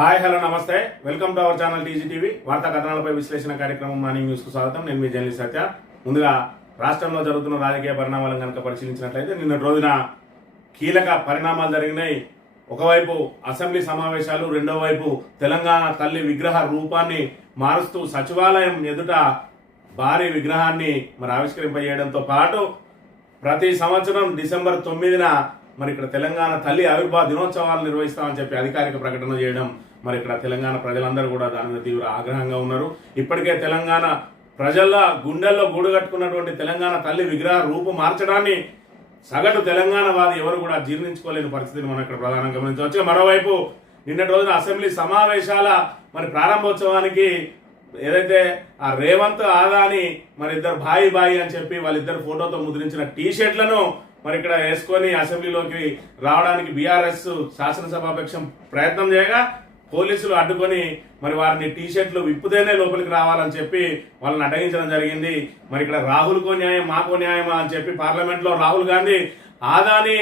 Hi hello నమస్తే welcome to our channel TG TV వార్తా కథనాలపై విశ్లేషణ కార్యక్రమం మార్నింగ్ న్యూస్ కు స్వాగతం. నేను మీ జర్నలిస్ట్ సత్య. ముందుగా రాష్ట్రంలో జరుగుతున్న రాజకీయ పరిణామాలను కనుక పరిశీలించినట్లయితే నిన్నటి రోజున కీలక పరిణామాలు జరిగినాయి. ఒకవైపు అసెంబ్లీ సమావేశాలు, రెండో వైపు తెలంగాణ తల్లి విగ్రహ రూపాన్ని మారుస్తూ సచివాలయం ఎదుట భారీ విగ్రహాన్ని ఆవిష్కరింపజేయడంతో పాటు ప్రతి సంవత్సరం డిసెంబర్ 9న ఇక్కడ తెలంగాణ తల్లి ఆవిర్భావ దినోత్సవాలు నిర్వహిస్తామని చెప్పి అధికారిక ప్రకటన చేయడం ఇక్కడ తెలంగాణ ప్రజలందరూ కూడా దాని మీద తీవ్ర ఆగ్రహంగా ఉన్నారు. ఇప్పటికే తెలంగాణ ప్రజల గుండెల్లో గూడుగట్టుకున్నటువంటి తెలంగాణ తల్లి విగ్రహ రూపు మార్చడాన్ని సగటు తెలంగాణ వాది ఎవరు కూడా జీర్ణించుకోలేని పరిస్థితిని మనం ఇక్కడ ప్రధానంగా గమనించవచ్చు. మరోవైపు నిన్నటి రోజున అసెంబ్లీ సమావేశాల ప్రారంభోత్సవానికి ఏదైతే ఆ రేవంత్ ఆదాని ఇద్దరు బాయి అని చెప్పి వాళ్ళిద్దరు ఫోటోతో ముద్రించిన టీషర్ట్లను ఇక్కడ వేసుకొని అసెంబ్లీలోకి రావడానికి బీఆర్ఎస్ శాసనసభాపక్షం ప్రయత్నం చేయగా పోలీసులు అడ్డుకొని వారిని టీషర్ట్లు విప్పుతేనే లోపలికి రావాలని చెప్పి వాళ్ళని అడ్డగించడం జరిగింది. ఇక్కడ రాహుల్కో న్యాయం మాకో న్యాయమా అని చెప్పి పార్లమెంట్ లో రాహుల్ గాంధీ ఆదాని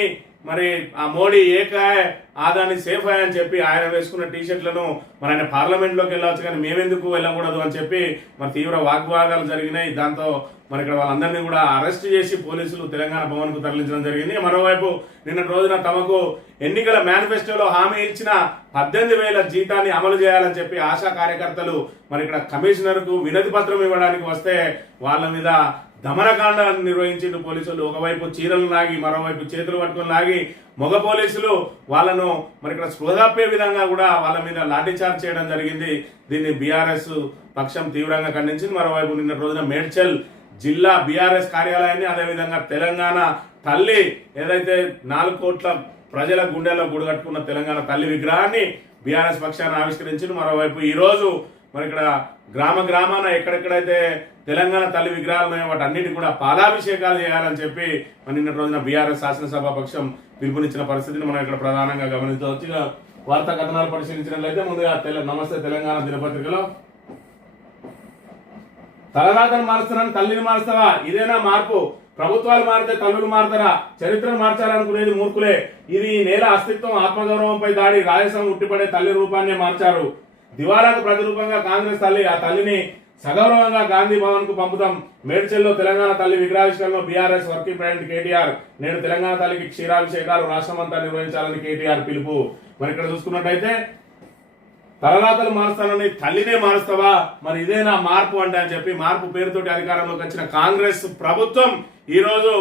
ఆ మోడీ ఏకాయ్ ఆదాని సేఫ్ అని చెప్పి ఆయన వేసుకున్న టీషర్ట్లను ఆయన పార్లమెంట్ లోకి వెళ్ళవచ్చు కానీ మేమెందుకు వెళ్ళకూడదు అని చెప్పి తీవ్ర వాగ్వాదాలు జరిగినాయి. దాంతో ఇక్కడ వాళ్ళందరినీ కూడా అరెస్ట్ చేసి పోలీసులు తెలంగాణ భవన్ కు తరలించడం జరిగింది. మరోవైపు నిన్నటి రోజున తమకు ఎన్నికల మేనిఫెస్టోలో హామీ ఇచ్చిన 18,000 జీతాన్ని అమలు చేయాలని చెప్పి ఆశా కార్యకర్తలు ఇక్కడ కమిషనర్ కు వినతి పత్రం ఇవ్వడానికి వస్తే వాళ్ళ మీద దమనకాండ నిర్వహించిన పోలీసులు ఒకవైపు చీరలు లాగి మరోవైపు చేతులు పట్టుకుని లాగి మగ పోలీసులు వాళ్ళను ఇక్కడ స్పృహ తప్పే విధంగా కూడా వాళ్ళ మీద లాఠీచార్జ్ చేయడం జరిగింది. దీన్ని బీఆర్ఎస్ పక్షం తీవ్రంగా ఖండించింది. మరోవైపు నిన్న రోజున మేడ్చల్ జిల్లా బీఆర్ఎస్ కార్యాలయాన్ని అదేవిధంగా తెలంగాణ తల్లి ఏదైతే 4 కోట్ల ప్రజల గుండెల్లో గుడిగట్టుకున్న తెలంగాణ తల్లి విగ్రహాన్ని బీఆర్ఎస్ పక్షాన్ని ఆవిష్కరించింది. మరోవైపు ఈ రోజు ఇక్కడ గ్రామాన ఎక్కడెక్కడైతే తెలంగాణ తల్లి విగ్రహాలు ఉన్నాయో వాటి అన్నిటి కూడా పాలాభిషేకాలు చేయాలని చెప్పి నిన్న రోజున బీఆర్ఎస్ శాసనసభ పక్షం పిలుపునిచ్చిన పరిస్థితిని మనం ఇక్కడ ప్రధానంగా గమనించవచ్చు. వార్తా కథనాలు పరిశీలించినట్లయితే ముందుగా నమస్తే తెలంగాణ దినపత్రికలో తలరాతను మారుస్తున్నాను తల్లిని మారుస్తావా, ఇదేనా మార్పు? ప్రభుత్వాలు మారితే తల్లులు మారుతారా? చరిత్రను మార్చాలనుకునేది మూర్ఖులే. ఇది ఈ నేల అస్తిత్వం ఆత్మగౌరవంపై దాడి. రాయసం ఉట్టిపడే తల్లి రూపాన్నే మార్చారు. దివాలాకు ప్రతిరూపంగా కాంగ్రెస్ తల్లి, ఆ తల్లిని సగౌరవంగా గాంధీ భవన్ కు పంపుతాం. మేడ్చల్లో తెలంగాణ తల్లి విగ్రహావిష్కరణలో బీఆర్ఎస్ వర్కింగ్ ప్రెసిడెంట్ కేటీఆర్. నేడు తెలంగాణ తల్లికి క్షీరాభిషేకాలు రాష్ట్రమంతా నిర్వహించాలని కేటీఆర్ పిలుపు. ఇక్కడ చూసుకున్నట్టయితే తలరాతలు మారుస్తానని తల్లినే మారుస్తావా, ఇదేనా మార్పు అంటే అని చెప్పి మార్పు పేరుతోటి అధికారంలోకి వచ్చిన కాంగ్రెస్ ప్రభుత్వం ఈ రోజు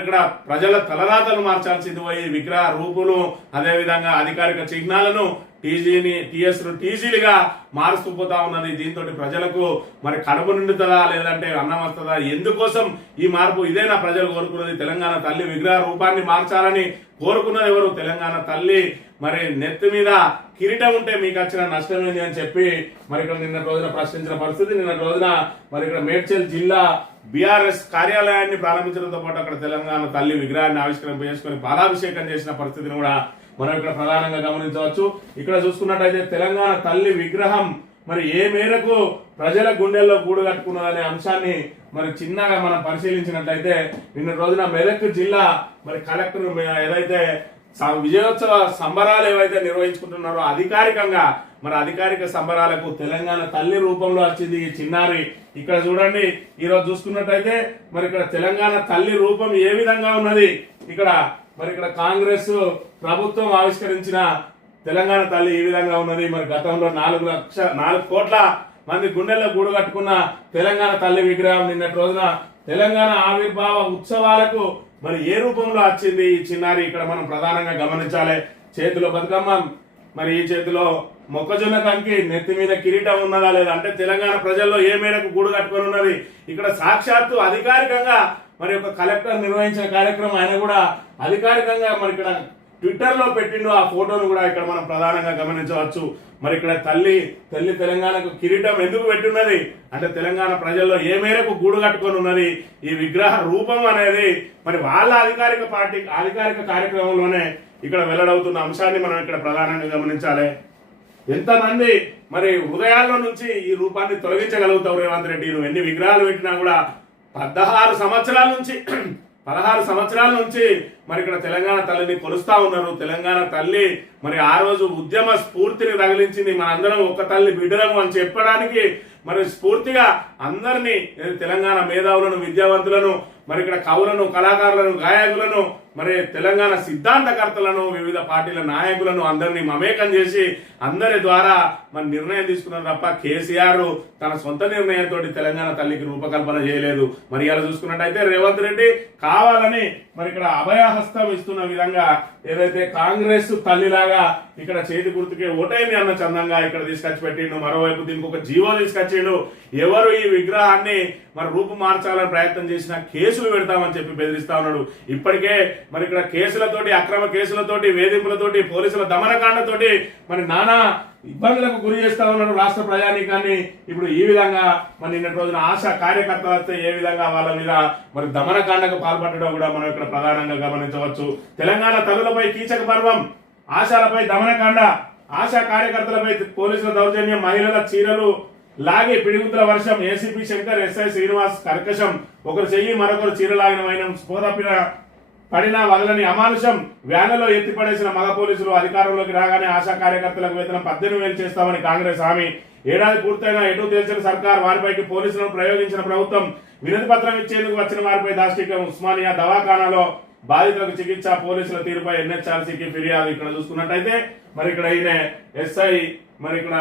ఇక్కడ ప్రజల తలరాతలు మార్చాల్సింది పోయి విగ్రహ రూపులు అదేవిధంగా అధికారిక చిహ్నాలను టీజీలుగా మారుస్తూ పోతా ఉన్నది. దీంతో ప్రజలకు కడుపు నిండుతుందా లేదంటే అన్నం వస్తుందా? ఎందుకోసం ఈ మార్పు? ఇదేనా ప్రజలు కోరుకున్నది? తెలంగాణ తల్లి విగ్రహ రూపాన్ని మార్చాలని కోరుకున్నది ఎవరు? తెలంగాణ తల్లి నెత్తి మీద కిరీటం ఉంటే మీకు వచ్చిన నష్టం ఏంది అని చెప్పి ఇక్కడ నిన్న రోజున ప్రశ్నించిన పరిస్థితి. నిన్న రోజున ఇక్కడ మేడ్చల్ జిల్లా బీఆర్ఎస్ కార్యాలయాన్ని ప్రారంభించడంతో పాటు అక్కడ తెలంగాణ తల్లి విగ్రహాన్ని ఆవిష్కరింపజేసుకుని పాలాభిషేకం చేసిన పరిస్థితిని కూడా మనం ఇక్కడ ప్రధానంగా గమనించవచ్చు. ఇక్కడ చూసుకున్నట్టయితే తెలంగాణ తల్లి విగ్రహం ఏ మేరకు ప్రజల గుండెల్లో గూడు కట్టుకున్నదనే అంశాన్ని చిన్నగా మనం పరిశీలించినట్లయితే నిన్న రోజున మెదక్ జిల్లా కలెక్టర్ ఏదైతే విజయోత్సవ సంబరాలు ఏవైతే నిర్వహించుకుంటున్నారో అధికారికంగా అధికారిక సంబరాలకు తెలంగాణ తల్లి రూపంలో వచ్చింది ఈ చిన్నారి. ఇక్కడ చూడండి, ఈ రోజు చూసుకున్నట్టయితే ఇక్కడ తెలంగాణ తల్లి రూపం ఏ విధంగా ఉన్నది. ఇక్కడ కాంగ్రెస్ ప్రభుత్వం ఆవిష్కరించిన తెలంగాణ తల్లి ఈ విధంగా ఉన్నది. గతంలో 4 కోట్ల మంది గుండెల్లో గూడు కట్టుకున్న తెలంగాణ తల్లి విగ్రహం నిన్నటి రోజున తెలంగాణ ఆవిర్భావ ఉత్సవాలకు ఏ రూపంలో వచ్చింది ఈ చిన్నారి. ఇక్కడ మనం ప్రధానంగా గమనించాలి. చేతిలో బతుకమ్మ, ఈ చేతిలో మొక్కజొన్న కంకి, నెత్తి మీద కిరీటం ఉన్నదా లేదా అంటే తెలంగాణ ప్రజల్లో ఏ మేరకు గూడు కట్టుకొని ఉన్నది. ఇక్కడ సాక్షాత్తు అధికారికంగా ఒక కలెక్టర్ నిర్వహించిన కార్యక్రమం ఆయన కూడా అధికారికంగా ఇక్కడ ట్విట్టర్ లో పెట్టిండు. ఆ ఫోటోను కూడా ఇక్కడ మనం ప్రధానంగా గమనించవచ్చు. ఇక్కడ తల్లి తెలంగాణకు కిరీటం ఎందుకు పెట్టున్నది అంటే తెలంగాణ ప్రజల్లో ఏ మేరకు గూడు కట్టుకొని ఉన్నది ఈ విగ్రహ రూపం అనేది వాళ్ళ అధికారిక కార్యక్రమంలోనే ఇక్కడ వెల్లడవుతున్న అంశాన్ని మనం ఇక్కడ ప్రధానంగా గమనించాలి. ఎంతమంది హృదయాల్లో నుంచి ఈ రూపాన్ని తొలగించగలుగుతావు రేవంత్ రెడ్డి? నువ్వు ఎన్ని విగ్రహాలు పెట్టినా కూడా 16 సంవత్సరాల నుంచి 16 సంవత్సరాల నుంచి మరి ఇక్కడ తెలంగాణ తల్లిని కొలుస్తా ఉన్నారు. తెలంగాణ తల్లి మరి ఆ రోజు ఉద్యమ స్ఫూర్తిని రగిలించింది. మనందరం ఒక తల్లి బిడ్డలము అని చెప్పడానికి మరి స్ఫూర్తిగా అందరినీ తెలంగాణ మేధావులను, విద్యావంతులను, మరి ఇక్కడ కవులను, కళాకారులను, గాయకులను, మరి తెలంగాణ సిద్ధాంతకర్తలను, వివిధ పార్టీల నాయకులను అందరినీ మమేకం చేసి అందరి ద్వారా మరి నిర్ణయం తీసుకున్నారు తప్ప కేసీఆర్ తన సొంత నిర్ణయంతో తెలంగాణ తల్లికి రూపకల్పన చేయలేదు. మరి ఇలా చూసుకున్నట్టయితే రేవంత్ రెడ్డి కావాలని మరి ఇక్కడ అభయహస్తం ఇస్తున్న విధంగా ఏదైతే కాంగ్రెస్ తల్లిలాగా ఇక్కడ చేతి గుర్తుకే ఓటైంది అన్న చందంగా ఇక్కడ తీసుకొచ్చి పెట్టిండు. మరోవైపు దీనికి ఒక జీవో తీసుకొచ్చిండు. ఎవరు ఈ విగ్రహాన్ని మరి రూపు మార్చాలని ప్రయత్నం చేసినా కేసులు పెడతామని చెప్పి బెదిరిస్తా ఉన్నాడు. ఇప్పటికే మరి ఇక్కడ కేసులతోటి, అక్రమ కేసులతోటి, వేధింపులతోటి, పోలీసుల దమనకాండతోటి మరి నానా ఇబ్బందులకు గురి చేస్తా ఉన్నాడు రాష్ట్ర ప్రజానీకాన్ని. ఇప్పుడు ఈ విధంగా మరి నిన్నటి రోజున ఆశా కార్యకర్తలు వస్తే ఏ విధంగా వాళ్ళ మీద మరి దమనకాండకు పాల్పడడం కూడా మనం ఇక్కడ ప్రధానంగా గమనించవచ్చు. తెలంగాణ తల్లులపై కీచక పర్వం, ఆశాలపై దమనకాండ, ఆశా కార్యకర్తలపై పోలీసుల దౌర్జన్యం, మహిళల చీరలు లాగి పిడిగుద్దుల వర్షం, ఏసీపీ శంకర్, ఎస్ఐ శ్రీనివాస్ కర్కశం, ఒకరు చెయ్యి మరొకరు చీరలాగిన వైనం, స్ఫోదపిన పడినా వదలని అమానుషం, వ్యాన్లలో ఎత్తిపడేసిన మగ పోలీసులు అధికారంలోకి రాగానే ఆశా కార్యకర్తలకు వేతనం 18,000 చేస్తామని కాంగ్రెస్ హామీ. ఏడాది పూర్తయినా ఎటు తేల్చిన సర్కార్, వారిపైకి పోలీసులను ప్రయోగించిన ప్రభుత్వం, వినతి పత్రం ఇచ్చేందుకు వచ్చిన వారిపై దాష్టికం, ఉస్మానియా దవాఖానాలో బాధితులకు చికిత్స, పోలీసుల తీరుపై ఎన్హెచ్ఆర్సీకి ఫిర్యాదు. ఇక్కడ చూసుకున్నట్టయితే మరి ఇక్కడ ఈయన ఎస్ఐ మరి ఇక్కడ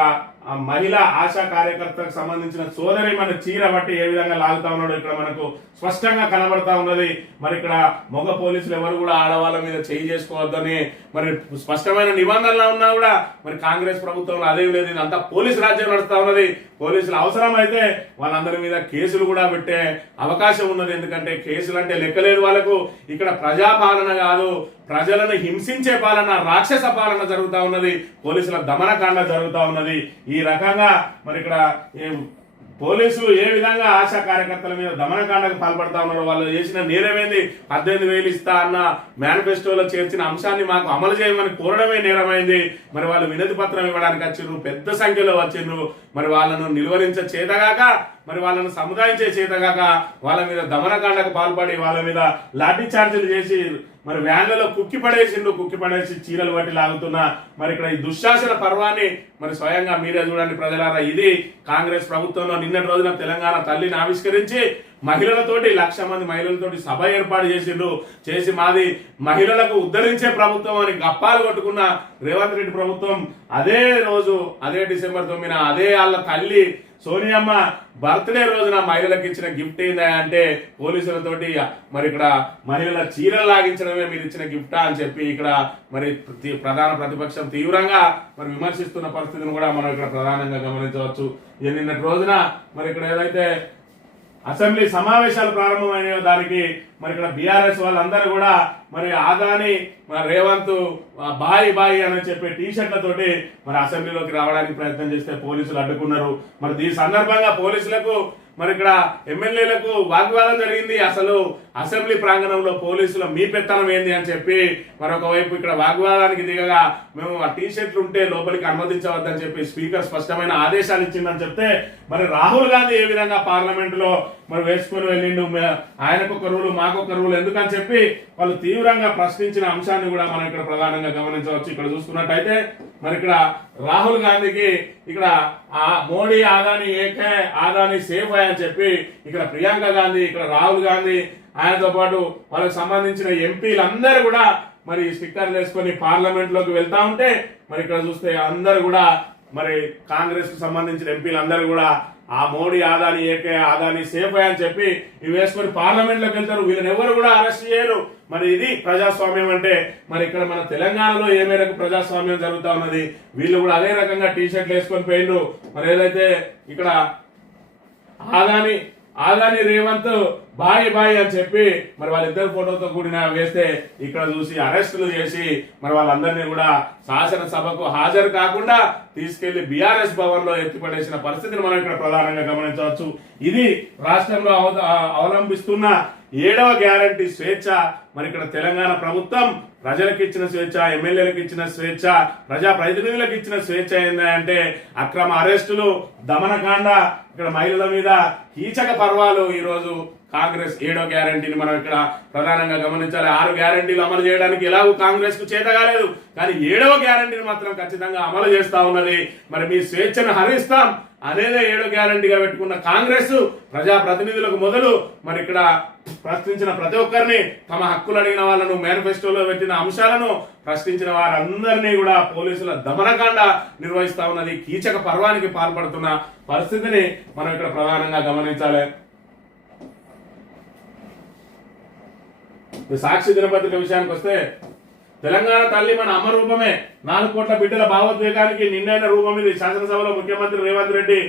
ఆ మహిళా ఆశా కార్యకర్తకు సంబంధించిన సోదరి మన చీర బట్టి ఏ విధంగా లాగుతా ఉన్నాడో ఇక్కడ మనకు స్పష్టంగా కనబడతా ఉన్నది. మరి ఇక్కడ మగ పోలీసులు ఎవరు కూడా ఆడవాళ్ళ మీద చేయి చేసుకోవద్దని మరి స్పష్టమైన నిబంధనలు ఉన్నా కూడా మరి కాంగ్రెస్ ప్రభుత్వంలో అదే లేదు. ఇదంతా పోలీసు రాజ్యం నడుస్తా ఉన్నది. పోలీసులు అవసరం అయితే వాళ్ళందరి మీద కేసులు కూడా పెట్టే అవకాశం ఉన్నది. ఎందుకంటే కేసులు అంటే లెక్కలేదు వాళ్ళకు. ఇక్కడ ప్రజాపాలన కాదు, ప్రజలను హింసించే పాలన, రాక్షస పాలన జరుగుతా ఉన్నది. పోలీసుల దమనకాండ జరుగుతా ఉన్నది. ఈ రకంగా మరి ఇక్కడ పోలీసులు ఏ విధంగా ఆశా కార్యకర్తల మీద దమనకాండకు పాల్పడతా ఉన్నారో, వాళ్ళు చేసిన నేరమైంది. 18,000 ఇస్తా అన్న మేనిఫెస్టోలో చేర్చిన అంశాన్ని మాకు అమలు చేయమని కోరడమే నేరమైంది. మరి వాళ్ళు వినతి పత్రం ఇవ్వడానికి వచ్చిండ్రు, పెద్ద సంఖ్యలో వచ్చిండ్రు. మరి వాళ్ళను నిలువరించే చేతగాక, మరి వాళ్ళను సముదాయించే చేతగాక వాళ్ళ మీద దమనకాండకు పాల్పడి వాళ్ళ మీద లాఠీ చార్జీలు చేసి మరి వ్యాన్లలో కుక్కి పడేసి చీరలు బట్టి లాగుతున్న మరి ఇక్కడ ఈ దుశ్శాసన పర్వాన్ని మరి స్వయంగా మీరే చూడండి ప్రజలారా. ఇది కాంగ్రెస్ ప్రభుత్వంలో నిన్నటి రోజున తెలంగాణ తల్లిని ఆవిష్కరించి మహిళలతోటి 1,00,000 మంది మహిళలతోటి సభ ఏర్పాటు చేసి మాది మహిళలకు ఉద్ధరించే ప్రభుత్వం అని గప్పాలు కొట్టుకున్న రేవంత్ రెడ్డి ప్రభుత్వం అదే రోజు, అదే డిసెంబర్ 9న అదే వాళ్ళ తల్లి సోనియమ్మ బర్త్డే రోజున మహిళలకు ఇచ్చిన గిఫ్ట్ ఏంటంటే పోలీసులతోటి మరి ఇక్కడ మహిళల చీరలు లాగించడమే మీరు ఇచ్చిన గిఫ్టా అని చెప్పి ఇక్కడ మరి ప్రధాన ప్రతిపక్షం తీవ్రంగా మరి విమర్శిస్తున్న పరిస్థితిని కూడా మనం ఇక్కడ ప్రధానంగా గమనించవచ్చు. నిన్నటి రోజున మరి ఇక్కడ ఏదైతే అసెంబ్లీ సమావేశాలు ప్రారంభమైన దానికి మరి ఇక్కడ బీఆర్ఎస్ వాళ్ళందరూ కూడా మరి ఆదాని మరి రేవంత్ బాయి అని చెప్పి టీషర్ట్లతోటి మరి అసెంబ్లీలోకి రావడానికి ప్రయత్నం చేస్తే పోలీసులు అడ్డుకున్నారు. మరి దీని సందర్భంగా పోలీసులకు మరి ఇక్కడ ఎమ్మెల్యేలకు వాగ్వాదం జరిగింది. అసలు అసెంబ్లీ ప్రాంగణంలో పోలీసుల మీ పెత్తనం ఏంది అని చెప్పి మరొక వైపు ఇక్కడ వాగ్వాదానికి దిగగా మేము ఆ టీషర్ట్లు ఉంటే లోపలికి అనుమతించవద్దని చెప్పి స్పీకర్ స్పష్టమైన ఆదేశాలు ఇచ్చిందని చెప్తే మరి రాహుల్ గాంధీ ఏ విధంగా పార్లమెంట్ లో మరి వేసుకొని వెళ్ళిండు, ఆయనకు ఒక రూలు మాకొక రూలు ఎందుకని చెప్పి వాళ్ళు తీవ్రంగా ప్రశ్నించిన అంశాన్ని కూడా మనం ఇక్కడ ప్రధానంగా గమనించవచ్చు. ఇక్కడ చూసుకున్నట్టయితే మరి ఇక్కడ రాహుల్ గాంధీకి ఇక్కడ ఆ మోడీ ఆదాని ఏకే ఆదాని సేఫ్ అని చెప్పి ఇక్కడ ప్రియాంక గాంధీ, ఇక్కడ రాహుల్ గాంధీ, ఆయనతో పాటు వాళ్ళకి సంబంధించిన ఎంపీలందరూ కూడా మరి స్టిక్కర్లు వేసుకొని పార్లమెంట్ లోకి వెళ్తా ఉంటే మరి ఇక్కడ చూస్తే అందరు కూడా మరి కాంగ్రెస్ కు సంబంధించిన ఎంపీలందరూ కూడా ఆ మోడీ ఆదాని ఏకే ఆదాని సేఫ్ అని చెప్పి ఇవి వేసుకొని పార్లమెంట్ లోకి వెళ్తారు. వీళ్ళని ఎవరు కూడా అరెస్ట్ చేయరు. మరి ఇది ప్రజాస్వామ్యం అంటే మరి ఇక్కడ మన తెలంగాణలో ఏ మేరకు ప్రజాస్వామ్యం జరుగుతా ఉన్నది. వీళ్ళు కూడా అదే రకంగా టీషర్ట్లు వేసుకొని పోయిండ్రు. మరి ఏదైతే ఇక్కడ ఆదాని రేవంత్ బాయ్ అని చెప్పి మరి వాళ్ళిద్దరు ఫోటోతో కూడిన వేస్తే ఇక్కడ చూసి అరెస్టులు చేసి మరి వాళ్ళందరినీ కూడా శాసనసభకు హాజరు కాకుండా తీసుకెళ్లి బీఆర్ఎస్ భవన్ లో ఎత్తిపడేసిన పరిస్థితిని మనం ఇక్కడ ప్రధానంగా గమనించవచ్చు. ఇది రాష్ట్రంలో అవలంబిస్తున్న 7వ గ్యారంటీ స్వేచ్ఛ మరి ఇక్కడ తెలంగాణ ప్రభుత్వం ప్రజలకు ఇచ్చిన స్వేచ్ఛ, ఎమ్మెల్యేలకు ఇచ్చిన స్వేచ్ఛ, ప్రజా ప్రతినిధులకు ఇచ్చిన స్వేచ్ఛ ఏంటంటే అక్రమ అరెస్టులు, దమనకాండ, ఇక్కడ మహిళల మీద కీచక పర్వాలు. ఈ రోజు కాంగ్రెస్ 7వ గ్యారంటీని మనం ఇక్కడ ప్రధానంగా గమనించాలి. 6 గ్యారంటీలు అమలు చేయడానికి ఎలాగో కాంగ్రెస్ కు చేత కాలేదు, కానీ 7వ గ్యారంటీని మాత్రం ఖచ్చితంగా అమలు చేస్తా ఉన్నది. మరి మీ స్వేచ్ఛను హరిస్తాం అనేదే 7వ గ్యారంటీగా పెట్టుకున్న కాంగ్రెస్ ప్రజా ప్రతినిధులకు మొదలు మరి ఇక్కడ ప్రశ్నించిన ప్రతి ఒక్కరిని, తమ హక్కులు అడిగిన వాళ్ళను, మేనిఫెస్టోలో పెట్టిన అంశాలను ప్రశ్నించిన వారందరినీ కూడా పోలీసుల దమనకాండ నిర్వహిస్తా ఉన్నది. కీచక పర్వానికి పాల్పడుతున్న పరిస్థితిని మనం ఇక్కడ ప్రధానంగా గమనించాలి. సాక్షి దినపత్రిక విషయానికి వస్తే, తెలంగాణ తల్లి మన అమ్మ రూపమే, 4 కోట్ల బిడ్డల భావోద్వేగానికి నిండైన రూపం ఇది. శాసనసభలో ముఖ్యమంత్రి రేవంత్ రెడ్డి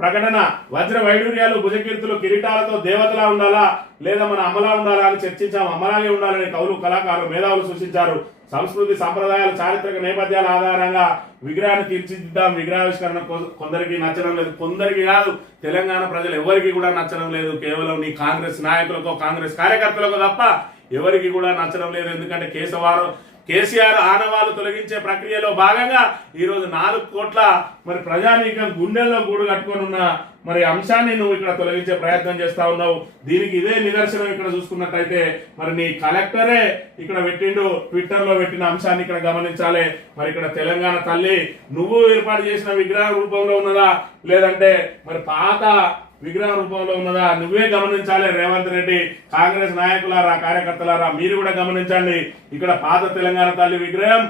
ప్రకటన. వజ్ర వైడూర్యాలు, భుజకీర్తులు, కిరీటాలతో దేవతలా ఉండాలా లేదా మన అమ్మలా ఉండాలా అని చర్చించాం. అమ్మలాగే ఉండాలని కవులు, కళాకారులు, మేధావులు సూచించారు. సంస్కృతి, సంప్రదాయాలు, చారిత్రక నేపథ్యాల ఆధారంగా విగ్రహాన్ని తీర్చిదిద్దాం. విగ్రహావిష్కరణ కొందరికి నచ్చడం లేదు, కొందరికి కాదు, తెలంగాణ ప్రజలు ఎవరికి కూడా నచ్చడం లేదు. కేవలం నీ కాంగ్రెస్ నాయకులకో, కాంగ్రెస్ కార్యకర్తలకు తప్ప ఎవరికి కూడా నచ్చడం లేదు. ఎందుకంటే కేసీఆర్ ఆనవాళ్లు తొలగించే ప్రక్రియలో భాగంగా ఈ రోజు 4 కోట్ల మరి ప్రజానీకం గుండెల్లో గూడు కట్టుకొని ఉన్న మరి అంశాన్ని నువ్వు ఇక్కడ తొలగించే ప్రయత్నం చేస్తా ఉన్నావు. దీనికి ఇదే నిదర్శనం ఇక్కడ చూసుకున్నట్టయితే మరి నీ కలెక్టరే ఇక్కడ పెట్టిండు, ట్విట్టర్ లో పెట్టిన అంశాన్ని ఇక్కడ గమనించాలి. మరి ఇక్కడ తెలంగాణ తల్లి నువ్వు ఏర్పాటు చేసిన విగ్రహం రూపంలో ఉన్నదా లేదంటే మరి పాత విగ్రహ రూపంలో ఉన్నదా నువ్వే గమనించాలి. రేవంత్ రెడ్డి, కాంగ్రెస్ నాయకులారా, కార్యకర్తలారా మీరు కూడా గమనించండి. ఇక్కడ పాత తెలంగాణ తల్లి విగ్రహం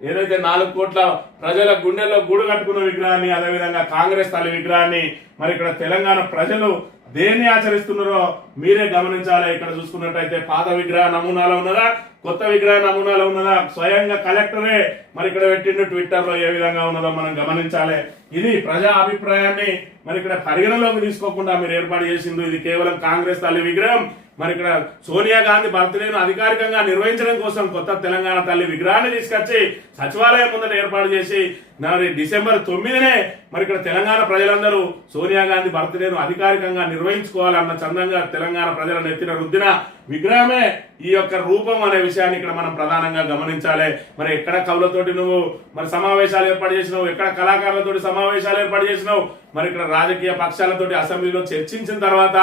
ఏదైతే 4 కోట్ల ప్రజల గుండెల్లో గూడు కట్టుకున్న విగ్రహాన్ని, అదేవిధంగా కాంగ్రెస్ తల్లి విగ్రహాన్ని మరి ఇక్కడ తెలంగాణ ప్రజలు దేన్ని ఆచరిస్తున్నారో మీరే గమనించాలి. ఇక్కడ చూసుకున్నట్టయితే పాత విగ్రహ నమూనాలో ఉన్నదా, కొత్త విగ్రహ నమూనాలో ఉన్నదా, స్వయంగా కలెక్టరే మరి ఇక్కడ పెట్టిండు ట్విట్టర్ లో ఏ విధంగా ఉన్నదో మనం గమనించాలి. ఇది ప్రజా అభిప్రాయాన్ని మరి ఇక్కడ పరిగణలోకి తీసుకోకుండా మీరు ఏర్పాటు చేసింది. ఇది కేవలం కాంగ్రెస్ తల్లి విగ్రహం. మరి ఇక్కడ సోనియా గాంధీ బర్త్డేను అధికారికంగా నిర్వహించడం కోసం కొత్త తెలంగాణ తల్లి విగ్రహాన్ని తీసుకొచ్చి సచివాలయం ముందట ఏర్పాటు చేసి మరి డిసెంబర్ 9నే మరి ఇక్కడ తెలంగాణ ప్రజలందరూ సోనియా గాంధీ బర్త్డేను అధికారికంగా నిర్వహించుకోవాలన్న చందంగా తెలంగాణ ప్రజల నెత్తిన రుద్దిన విగ్రహమే ఈ యొక్క రూపం అనే విషయాన్ని ఇక్కడ మనం ప్రధానంగా గమనించాలి. మరి ఎక్కడ కవులతోటి నువ్వు మరి సమావేశాలు ఏర్పాటు చేసినావు, ఎక్కడ కళాకారులతోటి సమావేశాలు ఏర్పాటు చేసినావు, మరి ఇక్కడ రాజకీయ పక్షాలతోటి అసెంబ్లీలో చర్చించిన తర్వాత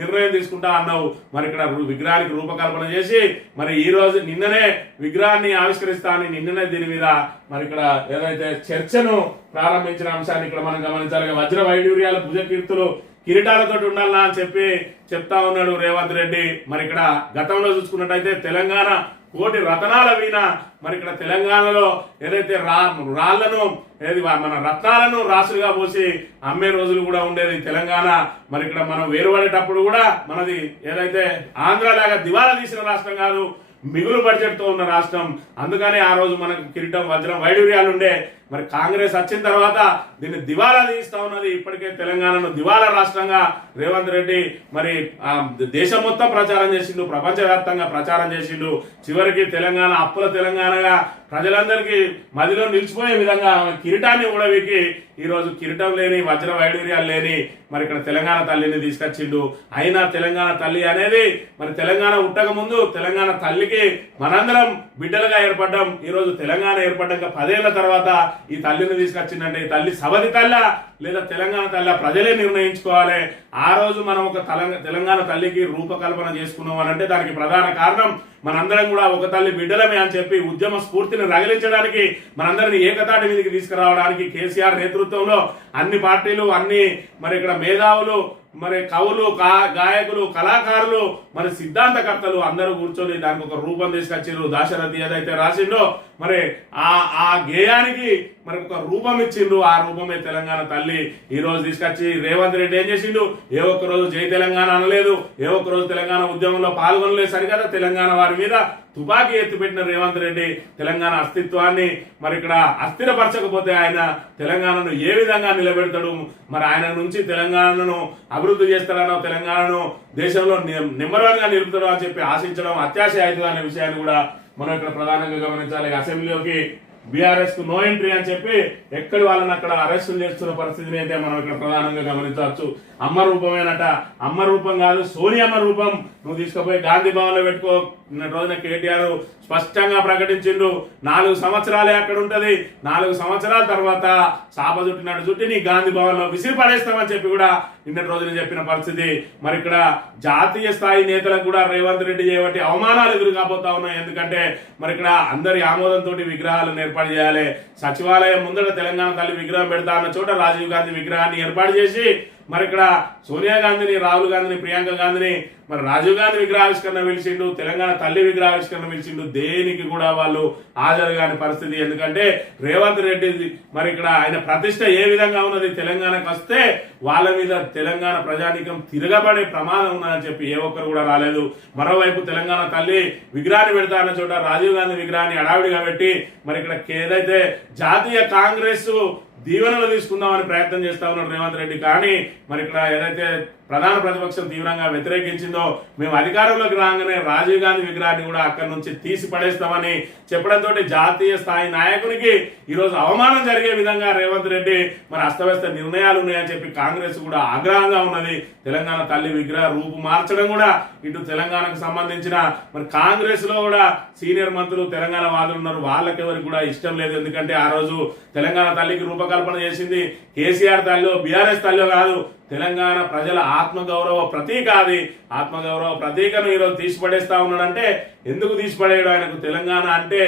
నిర్ణయం తీసుకుంటా అన్నావు. మరి ఇక్కడ విగ్రహానికి రూపకల్పన చేసి మరి ఈ రోజు నిన్ననే విగ్రహాన్ని ఆవిష్కరిస్తా అని నిన్ననే దీని మీద మరి ఇక్కడ ఏదైతే చర్చను ప్రారంభించిన అంశాన్ని ఇక్కడ మనం గమనించాలి. వజ్ర వైడూర్యాలు, భుజకీర్తులు, కిరీటాలతో ఉండాలన్నా అని చెప్తా ఉన్నాడు రేవంత్ రెడ్డి. మరి ఇక్కడ గతంలో చూసుకున్నట్టయితే తెలంగాణ కోటి రతనాల వీణ. మరి ఇక్కడ తెలంగాణలో ఏదైతే రాళ్లను మన రత్నాలను రాసులుగా పోసి అమ్మే రోజులు కూడా ఉండేది తెలంగాణ. మరి ఇక్కడ మనం వేరుపడేటప్పుడు కూడా మనది ఏదైతే ఆంధ్ర లాగా దివాలా తీసిన రాష్ట్రం కాదు, మిగులు బడ్జెట్ తో ఉన్న రాష్ట్రం. అందుకనే ఆ రోజు మనకు కిరీటం, వజ్రం, వైడూర్యాలు ఉండే. మరి కాంగ్రెస్ వచ్చిన తర్వాత దీన్ని దివాలా తీస్తా ఉన్నది. ఇప్పటికే తెలంగాణను దివాలా రాష్ట్రంగా రేవంత్ రెడ్డి మరి దేశం మొత్తం ప్రచారం చేసిండు, ప్రపంచవ్యాప్తంగా ప్రచారం చేసిండు. చివరికి తెలంగాణ అప్పుల తెలంగాణగా ప్రజలందరికీ మదిలో నిలిచిపోయే విధంగా కిరీటాన్ని ఊడవికి ఈ రోజు కిరీటం లేని, వజ్ర వైడూర్యాలు లేని మరి ఇక్కడ తెలంగాణ తల్లిని తీసుకొచ్చిండు. అయినా తెలంగాణ తల్లి అనేది మరి తెలంగాణ ఉట్టక ముందు తెలంగాణ తల్లికి మనందరం బిడ్డలుగా ఏర్పడ్డాం. ఈ రోజు తెలంగాణ ఏర్పడ్డాక 10 ఏళ్ల తర్వాత ఈ తల్లిని తీసుకొచ్చిందంటే ఈ తల్లి సవతి తల్లి లేదా తెలంగాణ తల్లి ప్రజలే నిర్ణయించుకోవాలి. ఆ రోజు మనం ఒక తెలంగాణ తల్లికి రూపకల్పన చేసుకున్నాం అని అంటే దానికి ప్రధాన కారణం మనందరం కూడా ఒక తల్లి బిడ్డలమే అని చెప్పి ఉద్యమ స్ఫూర్తిని రగిలించడానికి, మనందరినీ ఏకతాటి మీదకి తీసుకురావడానికి కేసీఆర్ నేతృత్వంలో అన్ని పార్టీలు, అన్ని మరి ఇక్కడ మేధావులు, మరి కవులు, గాయకులు, కళాకారులు, మరి సిద్ధాంతకర్తలు అందరూ కూర్చొని దానికి ఒక రూపం తీసుకొచ్చిండ్రు. దాశరథి ఏదైతే రాసిండో మరి ఆ గేయానికి మరి ఒక రూపం ఇచ్చిండ్రు. ఆ రూపమే తెలంగాణ తల్లి. ఈ రోజు తీసుకొచ్చి రేవంత్ రెడ్డి ఏం చేసిండు, ఏ ఒక్క రోజు జై తెలంగాణ అనలేదు, ఏ ఒక్క రోజు తెలంగాణ ఉద్యమంలో పాల్గొనలేదు. సరికదా తెలంగాణ వారి మీద తుపాకీ ఎత్తిపెట్టిన రేవంత్ రెడ్డి తెలంగాణ అస్తిత్వాన్ని మరి ఇక్కడ అస్థిరపరచకపోతే ఆయన తెలంగాణను ఏ విధంగా నిలబెడతాడు, మరి ఆయన నుంచి తెలంగాణను అభివృద్ధి చేస్తాడనో, తెలంగాణను దేశంలో నెంబర్ 1 గా నిలుపుతాడో అని చెప్పి ఆశించడం అత్యాశ అవుతుంది అనే విషయాన్ని కూడా మనం ఇక్కడ ప్రధానంగా గమనించాలి. అసెంబ్లీలోకి బీఆర్ఎస్ కు నో ఎంట్రీ అని చెప్పి ఎక్కడి వాళ్ళని అక్కడ అరెస్టులు చేస్తున్న పరిస్థితిని అయితే మనం ఇక్కడ ప్రధానంగా గమనించవచ్చు. అమ్మ రూపమేనట, అమ్మ రూపం కాదు సోనియమ్మ రూపం నువ్వు తీసుకుపోయి గాంధీ భవన్ లో పెట్టుకో. నిన్న రోజున కేటీఆర్ స్పష్టంగా ప్రకటించిండు 4 సంవత్సరాలే అక్కడ ఉంటది, 4 సంవత్సరాల తర్వాత సాప చుట్టినట్టు చుట్టి నీ గాంధీ భవన్ లో విసిరి పడేస్తామని చెప్పి కూడా నిన్నటి రోజున చెప్పిన పరిస్థితి. మరి ఇక్కడ జాతీయ స్థాయి నేతలకు కూడా రేవంత్ రెడ్డి చేయబట్టి అవమానాలు ఎదురు కాబోతా ఉన్నాయి. ఎందుకంటే మరి ఇక్కడ అందరి ఆమోదంతో విగ్రహాలను ఏర్పాటు చేయాలి. సచివాలయం ముందర తెలంగాణ తల్లి విగ్రహం పెడతా అన్న చోట రాజీవ్ గాంధీ విగ్రహాన్ని ఏర్పాటు చేసి మరి ఇక్కడ సోనియా గాంధీని, రాహుల్ గాంధీని, ప్రియాంక గాంధీని మరి రాజీవ్ గాంధీ విగ్రహావిష్కరణ పిలిచిండు, తెలంగాణ తల్లి విగ్రహావిష్కరణ పిలిచిండు. దేనికి కూడా వాళ్ళు హాజరు కాని పరిస్థితి. ఎందుకంటే రేవంత్ రెడ్డి మరి ఇక్కడ ఆయన ప్రతిష్ట ఏ విధంగా ఉన్నది, తెలంగాణకు వస్తే వాళ్ళ మీద తెలంగాణ ప్రజానీకం తిరగబడే ప్రమాదం ఉన్నదని చెప్పి ఏ ఒక్కరు కూడా రాలేదు. మరోవైపు తెలంగాణ తల్లి విగ్రహాన్ని పెడతా అన్న చోట రాజీవ్ గాంధీ విగ్రహాన్ని హడావిడిగా పెట్టి మరి ఇక్కడ ఏదైతే జాతీయ కాంగ్రెస్ దీవెనలు తీసుకుందామని ప్రయత్నం చేస్తా ఉన్నాడు రేవంత్ రెడ్డి. కానీ మరి ఇక్కడ ఏదైతే ప్రధాన ప్రతిపక్షం తీవ్రంగా వ్యతిరేకించిందో మేము అధికారంలోకి రాగానే రాజీవ్ గాంధీ విగ్రహాన్ని కూడా అక్కడి నుంచి తీసి పడేస్తామని చెప్పడంతో జాతీయ స్థాయి నాయకునికి ఈరోజు అవమానం జరిగే విధంగా రేవంత్ రెడ్డి మరి అస్తవ్యస్త నిర్ణయాలు ఉన్నాయని చెప్పి కాంగ్రెస్ కూడా ఆగ్రహంగా ఉన్నది. తెలంగాణ తల్లి విగ్రహ రూపు మార్చడం కూడా ఇటు తెలంగాణకు సంబంధించిన మరి కాంగ్రెస్ లో కూడా సీనియర్ మంత్రులు తెలంగాణ వాదులు ఉన్నారు, వాళ్ళకెవరికి కూడా ఇష్టం లేదు. ఎందుకంటే ఆ రోజు తెలంగాణ తల్లికి రూపకల్పన చేసింది కేసీఆర్ తల్లి, బీఆర్ఎస్ తల్లి కాదు, తెలంగాణ ప్రజల ఆత్మగౌరవ ప్రతీక. అది ఆత్మగౌరవ ప్రతీకను ఈరోజు తీసిపడేస్తా ఉన్నాడంటే ఎందుకు తీసిపడేయడం? ఆయనకు తెలంగాణ అంటే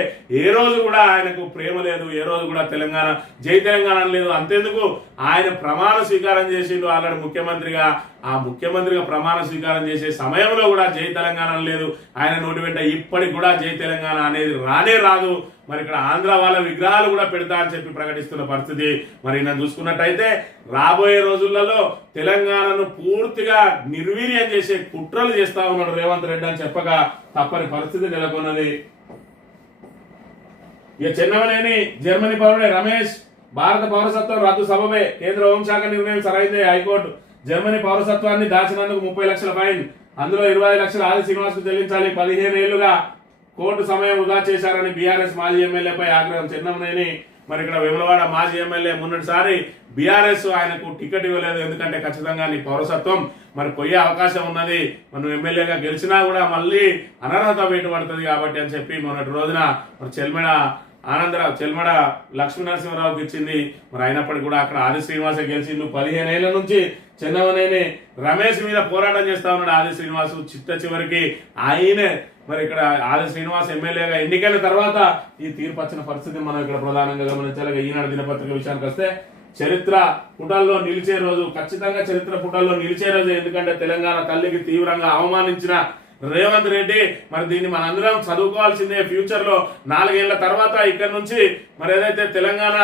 ఏ రోజు కూడా ఆయనకు ప్రేమ లేదు, ఏ రోజు కూడా తెలంగాణ జై తెలంగాణ లేదు. అంతేందుకు ఆయన ప్రమాణ స్వీకారం చేసిండు ఆల్రెడీ ముఖ్యమంత్రిగా. ఆ ముఖ్యమంత్రిగా ప్రమాణ స్వీకారం చేసే సమయంలో కూడా జై తెలంగాణ లేదు. ఆయన నోటి వెంట ఇప్పటికి కూడా జై తెలంగాణ అనేది రానే రాదు. మరి ఇక్కడ ఆంధ్ర వాళ్ళ విగ్రహాలు కూడా పెడతా అని చెప్పి ప్రకటిస్తున్న పరిస్థితి. మరి నన్ను చూసుకున్నట్టయితే రాబోయే రోజులలో తెలంగాణను పూర్తిగా నిర్వీర్యం చేసే కుట్రలు చేస్తా ఉన్నాడు రేవంత్ రెడ్డి అని చెప్పక తప్పని పరిస్థితి నెలకొన్నది. ఇక చెన్నమనేని జర్మనీ పౌరుడే రమేష్ భారత పౌరసత్వం రద్దు సబబే కేంద్ర హోంశాఖ నిర్ణయం సరైందే. హైకోర్టు జర్మనీ పౌరసత్వాన్ని దాచినందుకు 30 లక్షల ఫైన్, అందులో 25 లక్షలు ఆది శ్రీనివాస్ కు చెల్లించాలి. 15 ఏళ్లుగా కోర్టు సమయం వృధా చేశారని బీఆర్ఎస్ మాజీ ఎమ్మెల్యేపై ఆగ్రహం. చెన్నమనేని మరి ఇక్కడ వేములవాడ మాజీ ఎమ్మెల్యే మొన్నటిసారి బీఆర్ఎస్ ఆయనకు టికెట్ ఇవ్వలేదు, ఎందుకంటే ఖచ్చితంగా నీ పౌరసత్వం మరి పోయే అవకాశం ఉన్నది, మనం ఎమ్మెల్యేగా గెలిచినా కూడా మళ్ళీ అనర్హత వేటు పడుతుంది కాబట్టి అని చెప్పి మొన్నటి రోజున మరి చెల్మడ లక్ష్మీ నరసింహరావుకి ఇచ్చింది. మరి అయినప్పటికీ కూడా అక్కడ ఆది శ్రీనివాస గెలిచిండు. 15 ఏళ్ల నుంచి చెన్నమనేని రమేష్ మీద పోరాటం చేస్తా ఉన్నాడు ఆది శ్రీనివాసు. చివరికి ఆయనే మరి ఇక్కడ ఆది శ్రీనివాస్ ఎమ్మెల్యేగా ఎన్నికల తర్వాత ఈ తీర్పు వచ్చిన పరిస్థితి మనం ఇక్కడ ప్రధానంగా గమనించాలి. ఈనాడు దినపత్రిక విషయానికి వస్తే చరిత్ర పుటల్లో నిలిచే రోజు, ఖచ్చితంగా చరిత్ర పుటల్లో నిలిచే రోజు. ఎందుకంటే తెలంగాణ తల్లికి తీవ్రంగా అవమానించిన రేవంత్ రెడ్డి మరి దీన్ని మనందరం చదువుకోవాల్సిందే. ఫ్యూచర్ లో 4 ఏళ్ల తర్వాత ఇక్కడ నుంచి మరి ఏదైతే తెలంగాణ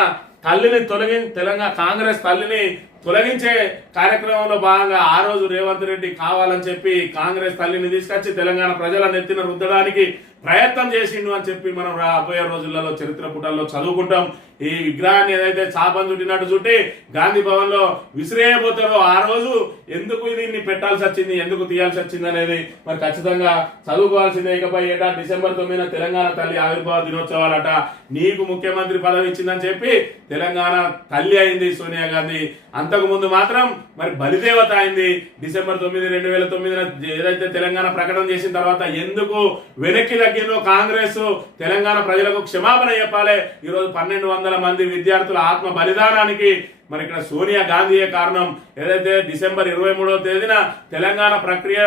కాంగ్రెస్ తల్లిని తొలగించే కార్యక్రమంలో భాగంగా ఆ రోజు రేవంత్ రెడ్డి కావాలని చెప్పి కాంగ్రెస్ తల్లిని తీసుకొచ్చి తెలంగాణ ప్రజల నెత్తిన రుద్దడానికి ప్రయత్నం చేసిండు అని చెప్పి మనం రాబోయే రోజులలో చరిత్ర పుటల్లో చదువుకుంటాం. ఈ విగ్రహాన్ని ఏదైతే చాపం చుట్టినట్టు చుట్టి గాంధీ భవన్ లో విసిరేయబోతారో ఆ రోజు ఎందుకు దీన్ని పెట్టాల్సి వచ్చింది, ఎందుకు తీయాల్సి వచ్చింది అనేది మరి ఖచ్చితంగా చదువుకోవాల్సిందే. ఇకపై ఏటా డిసెంబర్ 9న తెలంగాణ తల్లి ఆవిర్భావ దినోత్సవాలట. నీకు ముఖ్యమంత్రి పదవి ఇచ్చిందని చెప్పి తెలంగాణ తల్లి అయింది సోనియా గాంధీ. అంతకు ముందు మాత్రం మరి బలిదేవత అయింది. డిసెంబర్ 9, 2009 ఏదైతే తెలంగాణ ప్రకటన చేసిన తర్వాత ఎందుకు వెనక్కి తగ్గిందో కాంగ్రెస్ తెలంగాణ ప్రజలకు క్షమాపణ చెప్పాలి. ఈరోజు 1200 మంది విద్యార్థుల ఆత్మ బలిదానానికి మరి ఇక్కడ సోనియా గాంధీయే కారణం. ఏదైతే డిసెంబర్ 23వ తేదీన తెలంగాణ ప్రక్రియ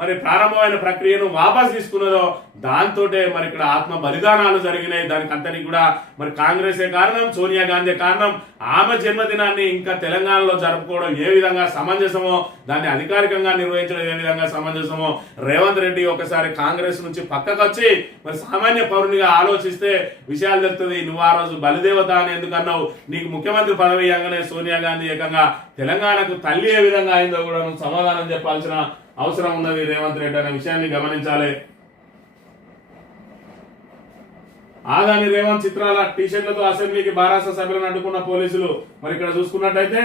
మరి ప్రారంభమైన ప్రక్రియను వాపస్ తీసుకున్నదో దాంతో మరి ఇక్కడ ఆత్మ బలిదానాలు జరిగినాయి. దానికి అంతని కూడా మరి కాంగ్రెసే కారణం, సోనియా గాంధీ కారణం. ఆమె జన్మదినాన్ని ఇంకా తెలంగాణలో జరుపుకోవడం ఏ విధంగా సమంజసమో, దాన్ని అధికారికంగా నిర్వహించడం ఏ విధంగా సమంజసమో రేవంత్ రెడ్డి ఒకసారి కాంగ్రెస్ నుంచి పక్కకు వచ్చి మరి సామాన్య పౌరునిగా ఆలోచిస్తే విషయాలు తెలుస్తుంది. నువ్వు ఆ రోజు బలిదేవత అని ఎందుకన్నావు? నీకు ముఖ్యమంత్రి పదవి ఇవ్వగానే సోనియా గాంధీ ఏకంగా తెలంగాణకు తల్లి ఏ విధంగా అయిందో కూడా నువ్వు సమాధానం చెప్పాల్సిన అవసరం ఉన్నది రేవంత్ రెడ్డి అనే విషయాన్ని గమనించాలి. ఆదాని రేవంత్ చిత్రాల టీషర్ట్లతో అసెంబ్లీకి బారాస సభ్యులను అడ్డుకున్న పోలీసులు. మరి ఇక్కడ చూసుకున్నట్టయితే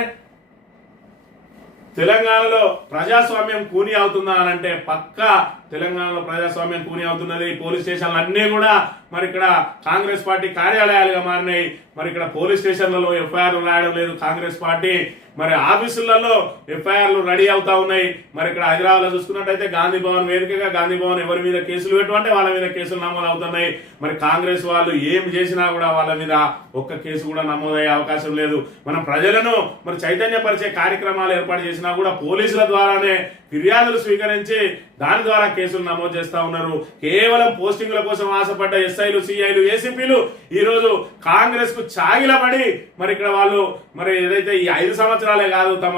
తెలంగాణలో ప్రజాస్వామ్యం కూని అవుతుందా అని అంటే పక్కా తెలంగాణలో ప్రజాస్వామ్యం కూని అవుతున్నది. పోలీస్ స్టేషన్లు అన్నీ కూడా మరి ఇక్కడ కాంగ్రెస్ పార్టీ కార్యాలయాలుగా మారినాయి. మరి ఇక్కడ పోలీస్ స్టేషన్లలో ఎఫ్ఐఆర్లు రాయడం లేదు కాంగ్రెస్ పార్టీ, మరి ఆఫీసులలో ఎఫ్ఐఆర్లు రెడీ అవుతా ఉన్నాయి. మరి ఇక్కడ హైదరాబాద్లో చూసుకున్నట్టయితే గాంధీ భవన్ వేదికగా గాంధీ భవన్ ఎవరి మీద కేసులు పెట్టుకుంటే వాళ్ళ మీద కేసులు నమోదు అవుతున్నాయి. మరి కాంగ్రెస్ వాళ్ళు ఏం చేసినా కూడా వాళ్ళ మీద ఒక్క కేసు కూడా నమోదయ్యే అవకాశం లేదు. మనం ప్రజలను మరి చైతన్యపరిచే కార్యక్రమాలు ఏర్పాటు చేసినా కూడా పోలీసుల ద్వారానే ఫిర్యాదులు స్వీకరించి దాని ద్వారా కేసులు నమోదు చేస్తా ఉన్నారు. కేవలం పోస్టింగ్ల కోసం ఆశపడ్డ ఎస్ఐలు, సిఐలు, ఏసీపీలు ఈ రోజు కాంగ్రెస్ కు చాగిలపడి మరి ఇక్కడ వాళ్ళు మరి ఏదైతే ఈ 5 సంవత్సరాలే కాదు తమ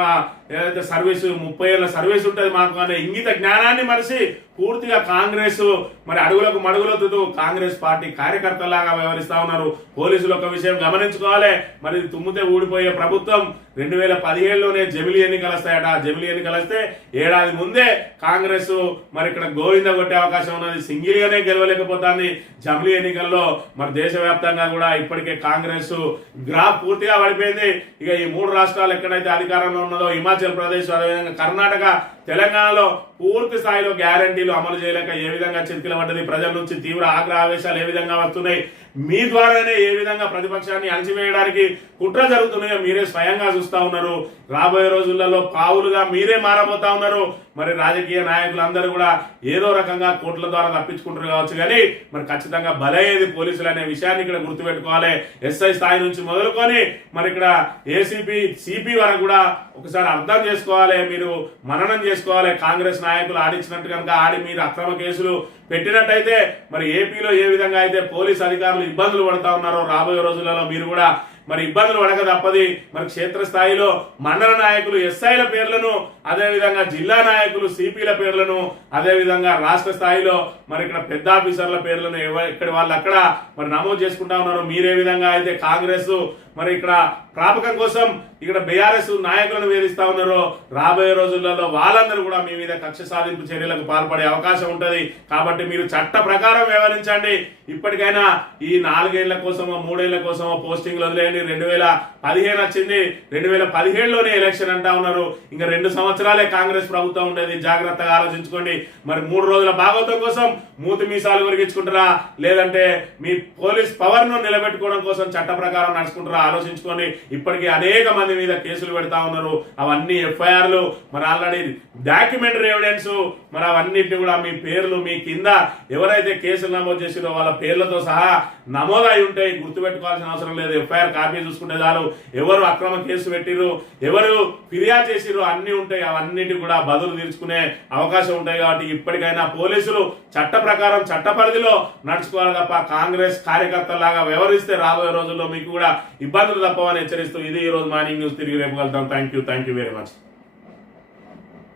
ఏదైతే సర్వీసు 30 ఏళ్ళ సర్వీస్ ఉంటుంది మాకు అనే ఇంగిత జ్ఞానాన్ని మరిచి పూర్తిగా కాంగ్రెస్ మరి అడుగులకు మడుగులొత్తుతూ కాంగ్రెస్ పార్టీ కార్యకర్తలాగా వ్యవహరిస్తా ఉన్నారు. పోలీసులు ఒక విషయం గమనించుకోవాలి, మరి తుమ్మితే ఊడిపోయే ప్రభుత్వం 2017లోనే జమిలీ ఎన్నికలు వస్తాయట. జమిలీ ఎన్నికలు వస్తే ఏడాది ముందే కాంగ్రెస్ మరి ఇక్కడ గోవింద కొట్టే అవకాశం ఉన్నది. సింగిల్ గానే గెలవలేకపోతుంది. జమిలీ ఎన్నికల్లో మరి దేశవ్యాప్తంగా కూడా ఇప్పటికే కాంగ్రెస్ గ్రాఫ్ పూర్తిగా పడిపోయింది. ఇక ఈ 3 రాష్ట్రాలు ఎక్కడైతే అధికారంలో ఉన్నదో హిమాచల్ ప్రదేశ్, అదేవిధంగా కర్ణాటక, తెలంగాణలో పూర్తి స్థాయిలో గ్యారంటీలు అమలు చేయలేక ఏ విధంగా చితికిలబడ్డది. ప్రజల నుంచి తీవ్ర ఆగ్రహ ఆవేశాలు ఏ విధంగా వస్తున్నాయి, మీ ద్వారానే ఏ విధంగా ప్రతిపక్షాన్ని అణచివేయడానికి కుట్ర జరుగుతున్నాయో మీరే స్వయంగా చూస్తా ఉన్నారు. రాబోయే రోజులలో పావులుగా మీరే మారబోతా ఉన్నారు. మరి రాజకీయ నాయకులందరూ కూడా ఏదో రకంగా కోర్టుల ద్వారా తప్పించుకుంటారు కావచ్చు, కానీ మరి ఖచ్చితంగా బలయ్యేది పోలీసులు అనే విషయాన్ని ఇక్కడ గుర్తుపెట్టుకోవాలి. ఎస్ఐ స్థాయి నుంచి మొదలుకొని మరి ఇక్కడ ఏసీపీ, సిపి వరకు కూడా ఒకసారి అర్థం చేసుకోవాలి, మీరు మననం చేసుకోవాలి. కాంగ్రెస్ నాయకులు ఆడించినట్టు కనుక ఆడి మీరు అక్రమ కేసులు పెట్టినట్టయితే మరి ఏపీలో ఏ విధంగా అయితే పోలీస్ అధికారులు ఇబ్బందులు పడతా ఉన్నారో రాబోయే రోజులలో మీరు కూడా మరి ఇబ్బందులు పడక తప్పది. మరి క్షేత్రస్థాయిలో మండల నాయకులు ఎస్ఐల పేర్లను, అదేవిధంగా జిల్లా నాయకులు సిపిల పేర్లను, అదేవిధంగా రాష్ట్ర స్థాయిలో మరి ఇక్కడ పెద్ద ఆఫీసర్ల పేర్లను ఇక్కడ వాళ్ళు అక్కడ మరి నమోదు చేసుకుంటా ఉన్నారు. మీరే విధంగా అయితే కాంగ్రెస్ మరి ఇక్కడ ప్రాపకం కోసం ఇక్కడ బీఆర్ఎస్ నాయకులను వేధిస్తా ఉన్నారో రాబోయే రోజులలో వాళ్ళందరూ కూడా మీ మీద కక్ష సాధింపు చర్యలకు పాల్పడే అవకాశం ఉంటది. కాబట్టి మీరు చట్ట ప్రకారం వ్యవహరించండి. ఇప్పటికైనా ఈ 4 ఏళ్ల కోసమో 3 ఏళ్ల కోసమో పోస్టింగ్లు వదిలేయండి. 2015 వచ్చింది, 2017లోనే ఎలక్షన్ అంటా ఉన్నారు. ఇంకా 2 సంవత్సరాలే కాంగ్రెస్ ప్రభుత్వం ఉండేది. జాగ్రత్తగా ఆలోచించుకోండి. మరి 3 రోజుల భాగవతం కోసం మూతి మీసాలు కొరిగించుకుంటారా, లేదంటే మీ పోలీస్ పవర్ ను నిలబెట్టుకోవడం కోసం చట్ట ప్రకారం నడుచుకుంటారా ఆలోచించుకోండి. ఇప్పటికీ అనేక మంది మీద కేసులు పెడతా ఉన్నారు. అవన్నీ ఎఫ్ఐఆర్లు, మరి ఆల్రెడీ డాక్యుమెంటరీ ఎవిడెన్స్, మరి అవన్నిటిని కూడా మీ పేర్లు మీ కింద ఎవరైతే కేసులు నమోదు చేసిరో వాళ్ళ పేర్లతో సహా నమోదై ఉంటాయి. గుర్తుపెట్టుకోవాల్సిన అవసరం లేదు. ఎఫ్ఐఆర్ కాపీ చూసుకుంటే చాలు. ఎవరు అక్రమ కేసు పెట్టిరు, ఎవరు ఫిర్యాదు చేసిరు అన్ని ఉంటాయి. అవన్నిటి కూడా బదులు తీర్చుకునే అవకాశం ఉంటాయి. కాబట్టి ఇప్పటికైనా పోలీసులు చట్ట ప్రకారం చట్ట పరిధిలో నడుచుకోవాలి తప్ప కాంగ్రెస్ కార్యకర్తలాగా వ్యవహరిస్తే రాబోయే రోజుల్లో మీకు కూడా ఇబ్బందులు తప్పవని హెచ్చరిస్తూ ఇది ఈ రోజు మార్నింగ్ న్యూస్. తిరిగి రేపు కలుద్దాం. Thank you very much.